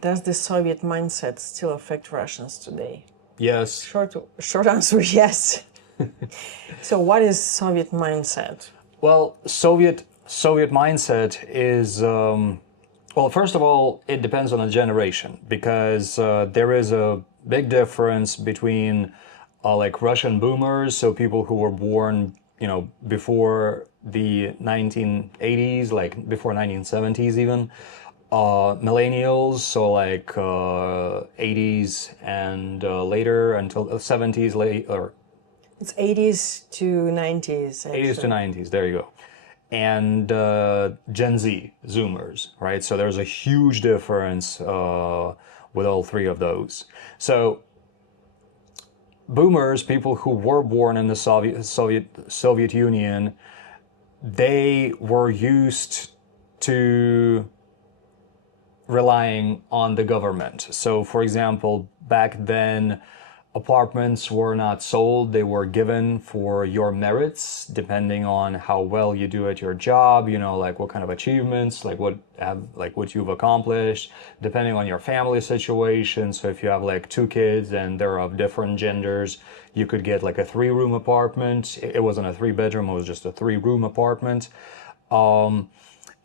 Does the Soviet mindset still affect Russians today? Yes. Short answer, yes. So what is Soviet mindset? Well, Soviet mindset is well. First of all, it depends on the generation because there is a big difference between like Russian boomers, so people who were born, before the 1980s, like before 1970s even. Millennials, so like 80s and later until 70s, late or It's 80s to 90s, actually. 80s to 90s, there you go. And Gen Z, Zoomers, right? So there's a huge difference with all three of those. So boomers, people who were born in the Soviet Union, they were used to relying on the government. So, for example, back then, apartments were not sold, they were given for your merits, depending on how well you do at your job, like what kind of achievements, like what you've accomplished, depending on your family situation. So if you have like two kids and they're of different genders, you could get like a 3-room apartment. It wasn't a 3-bedroom, it was just a 3-room apartment.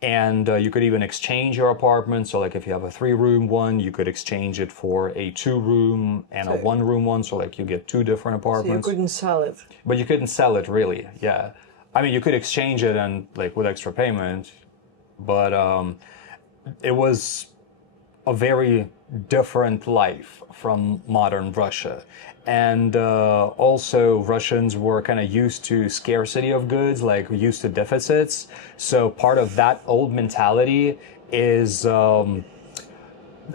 And you could even exchange your apartment. So like if you have a 3-room one, you could exchange it for a 2-room and a 1-room one. So like you get 2 different apartments. So you couldn't sell it. But you couldn't sell it really, yeah. I mean, you could exchange it and like with extra payment, but it was a very different life from modern Russia. And also Russians were kind of used to scarcity of goods, like used to deficits. So part of that old mentality is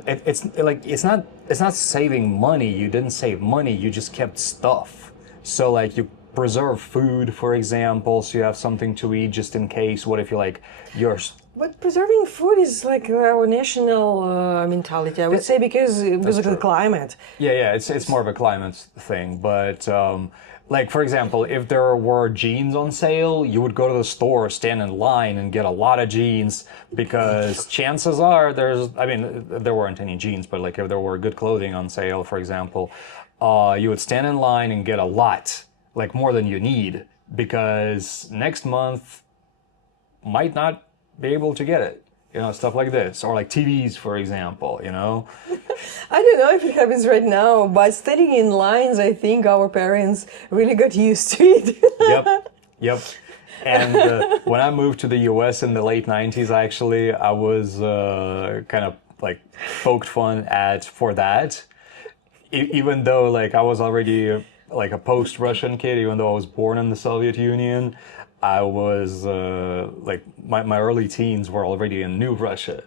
it's not saving money. You didn't save money. You just kept stuff. So like you preserve food, for example, so you have something to eat just in case. What if you like yours? But preserving food is like our national mentality, I would say, because of the climate. Yeah, it's more of a climate thing. But like, for example, if there were jeans on sale, you would go to the store, stand in line, and get a lot of jeans because chances are there weren't any jeans, but like if there were good clothing on sale, for example, you would stand in line and get a lot, like more than you need, because next month might not be able to get it, stuff like this, or like TVs, for example, I don't know if it happens right now, but standing in lines, I think our parents really got used to it. Yep. And when I moved to the US in the late 90s, actually, I was kind of like poked fun at for that, even though like I was already like a post-Russian kid, even though I was born in the Soviet Union. I was like my early teens were already in New Russia.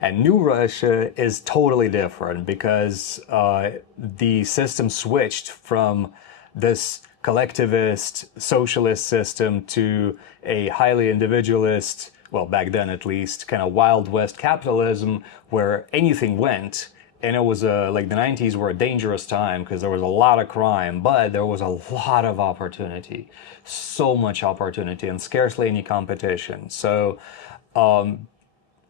And New Russia is totally different because the system switched from this collectivist socialist system to a highly individualist, well, back then at least, kind of Wild West capitalism where anything went. And it was like the 90s were a dangerous time because there was a lot of crime, but there was a lot of opportunity, so much opportunity, and scarcely any competition. So a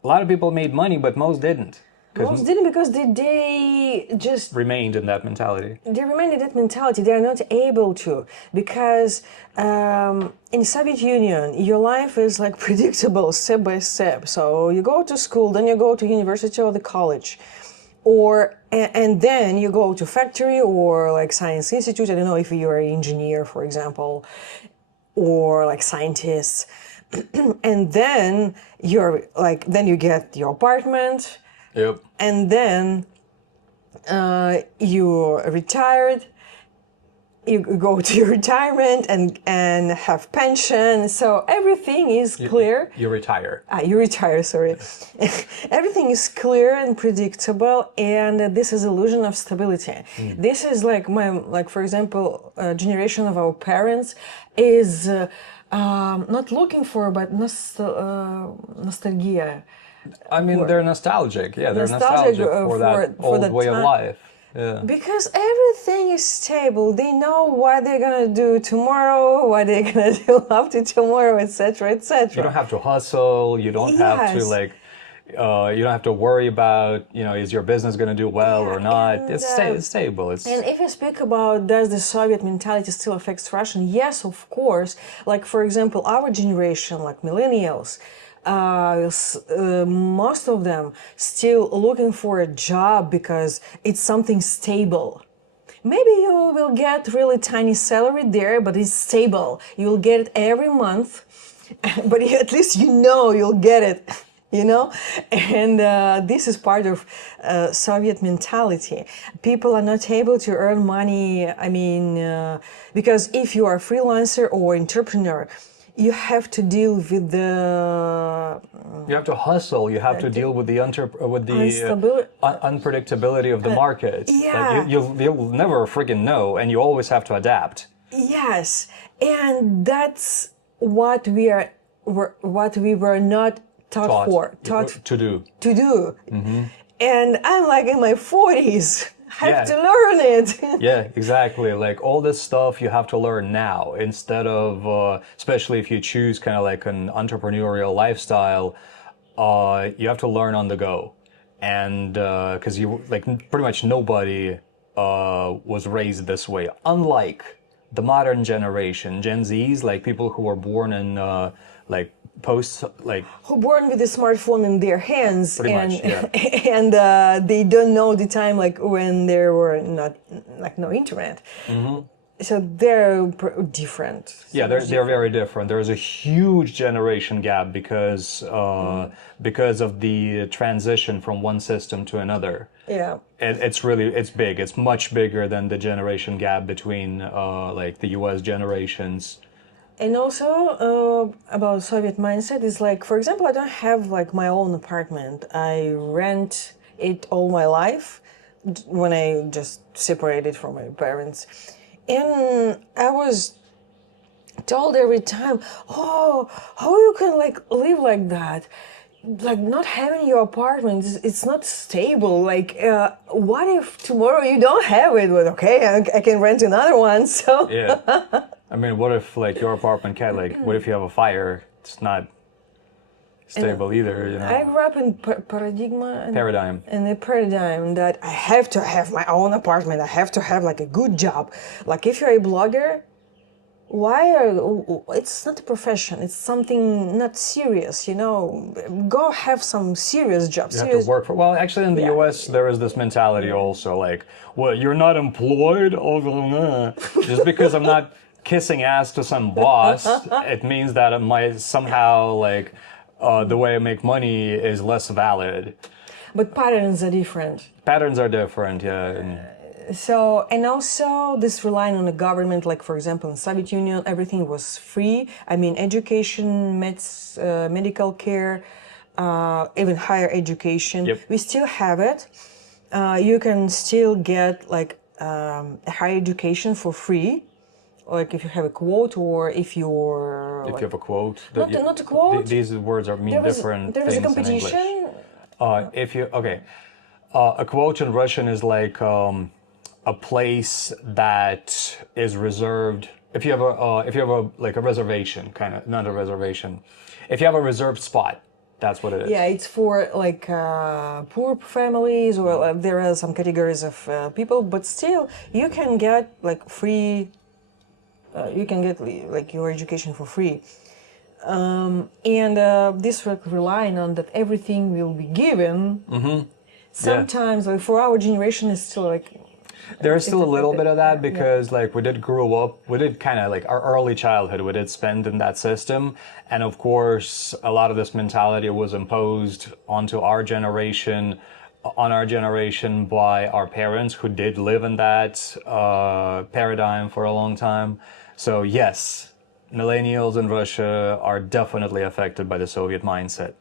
lot of people made money, but most didn't. Most didn't because they just remained in that mentality. They remained in that mentality. They are not able to because in the Soviet Union, your life is like predictable step by step. So you go to school, then you go to university or the college. And then you go to factory or like science institute. I don't know if you're an engineer, for example, or like scientists. And then then you get your apartment. Yep. And then you're retired. You go to your retirement and have pension. So everything is clear. You retire. You retire, sorry. Everything is clear and predictable, and this is illusion of stability. This is like for example, generation of our parents is not looking for, but nostalgia. I mean, they're nostalgic. Yeah, they're nostalgic for that old way of life. Yeah. Because everything is stable. They know what they're gonna do tomorrow, what they're gonna do after tomorrow, etc., etc. You don't have to hustle. You don't have to You don't have to worry about, is your business going to do well or not. and, It's stable. And if you speak about does the Soviet mentality still affects Russian? Yes, of course. Like for example, our generation, like millennials, most of them still looking for a job because it's something stable. Maybe you will get really tiny salary there, but it's stable. You'll get it every month, but at least you'll get it. And this is part of Soviet mentality. People are not able to earn money. I mean, because if you are a freelancer or entrepreneur, you have to deal with the You have to hustle. You have to deal with the unpredictability of the market. Yeah. Like you'll never freaking know, and you always have to adapt. Yes, and that's what we were not taught to do. to do. And I'm like in my 40s. Have to learn it. Yeah, exactly. Like all this stuff you have to learn now instead of, especially if you choose kind of like an entrepreneurial lifestyle, you have to learn on the go. And because you like pretty much nobody was raised this way. Unlike the modern generation, Gen Zs, like people who were born in like who born with a smartphone in their hands Pretty and much, yeah. and they don't know the time like when there were not like no internet. So they're different. Yeah, they're very different. There's a huge generation gap because of the transition from one system to another. Yeah. It's big. It's much bigger than the generation gap between like the U.S. generations. And also about Soviet mindset is like, for example, I don't have like my own apartment. I rent it all my life when I just separated from my parents. And I was told every time, oh, how you can like live like that? Like not having your apartment, it's not stable. Like, what if tomorrow you don't have it? Well, okay, I can rent another one. So yeah, I mean, what if like your apartment can't what if you have a fire? It's not stable either, I grew up in paradigm. in the paradigm that I have to have my own apartment. I have to have like a good job. Like if you're a blogger, it's not a profession. It's something not serious. Go have some serious jobs. You have to work for. Well, actually, in the U.S., there is this mentality also, like, well, you're not employed, just because I'm not kissing ass to some boss, it means that it might somehow like the way I make money is less valid. But patterns are different. Patterns are different, yeah. So, and also this relying on the government, like for example in Soviet Union, everything was free. I mean, education, medical care, even higher education. Yep. We still have it. You can still get like a higher education for free, like if you have a quote or if you're. If you have a quote. Not a quote. These words mean different there things was a competition. In English. A quote in Russian is like a place that is reserved. If you have a reservation, kind of not a reservation. If you have a reserved spot, that's what it is. Yeah, it's for like poor families or there are some categories of people, but still you can get like free. You can get like your education for free. And this relying on that everything will be given. Mm-hmm. Sometimes, like for our generation, it's still like. There is still a little bit of that because like we did kind of like our early childhood, we did spend in that system. And of course, a lot of this mentality was imposed onto our generation, by our parents who did live in that paradigm for a long time. So yes, millennials in Russia are definitely affected by the Soviet mindset.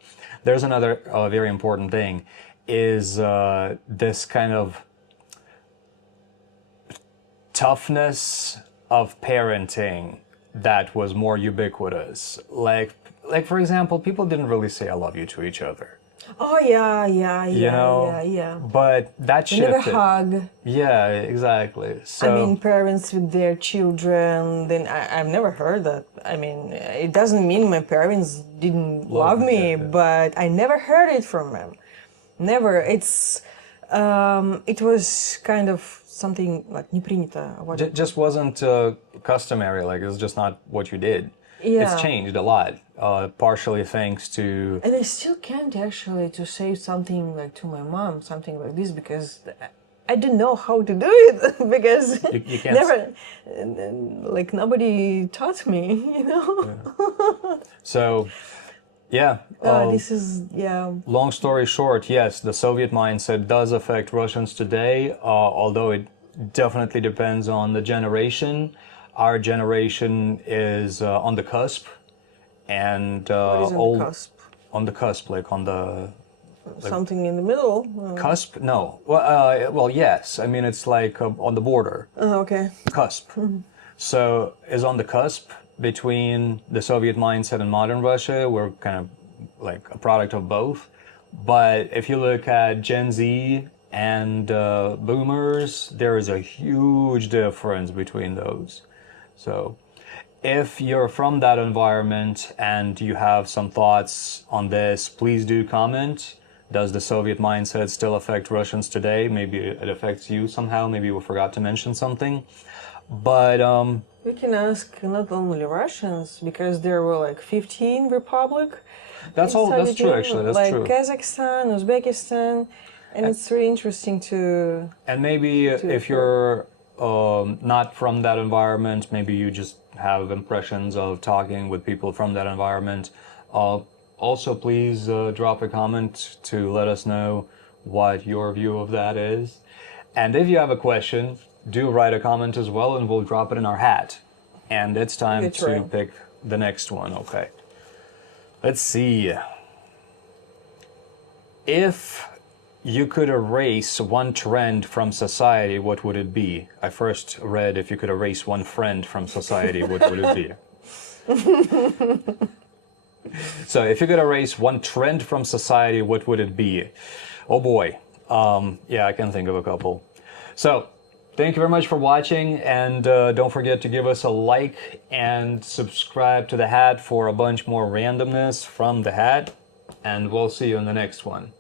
There's another very important thing is this kind of toughness of parenting that was more ubiquitous. Like for example, people didn't really say "I love you" to each other. Oh yeah, yeah, you yeah, know? yeah, yeah. But that They never shifted. hug. Yeah, exactly. I mean, So, parents with their children. Then I've never heard that. I mean, it doesn't mean my parents didn't love yeah, me, yeah. but I never heard it from them. Never. It was kind of something like не принято. What? Just wasn't customary. Like, it's just not what you did. It's Yeah. changed a lot, partially thanks to. And I still can't actually to say something like to my mom, something like this, because I didn't know how to do it because You can't. never, like nobody taught me, you know. So, yeah. This is yeah. Long story short, yes, the Soviet mindset does affect Russians today, although it definitely depends on the generation. Our generation is on the cusp, and What is on the cusp? on the cusp, like on the Something in the middle. cusp. No, well, yes. I mean, it's like on the border, Okay. cusp. So is on the cusp between the Soviet mindset and modern Russia. We're kind of like a product of both. But if you look at Gen Z and boomers, there is a huge difference between those. So if you're from that environment and you have some thoughts on this, please do comment. Does the Soviet mindset still affect Russians today? Maybe it affects you somehow. Maybe we forgot to mention something. But We can ask not only Russians because there were like 15 republic. that's in all. That's Soviet true, Union, actually. That's like true. Kazakhstan, Uzbekistan, and it's really interesting to. And maybe if you're not from that environment, maybe you just have impressions of talking with people from that environment. Also, please drop a comment to let us know what your view of that is. And if you have a question, do write a comment as well, and we'll drop it in our hat. And it's time That's to right. pick the next one. Okay. Let's see. If you could erase one trend from society, what would it be? I first read if you could erase one friend from society, what would it be? So if you could erase one trend from society, what would it be? Oh boy. Yeah, I can think of a couple. So thank you very much for watching, and don't forget to give us a like and subscribe to the hat for a bunch more randomness from the hat, and we'll see you in the next one.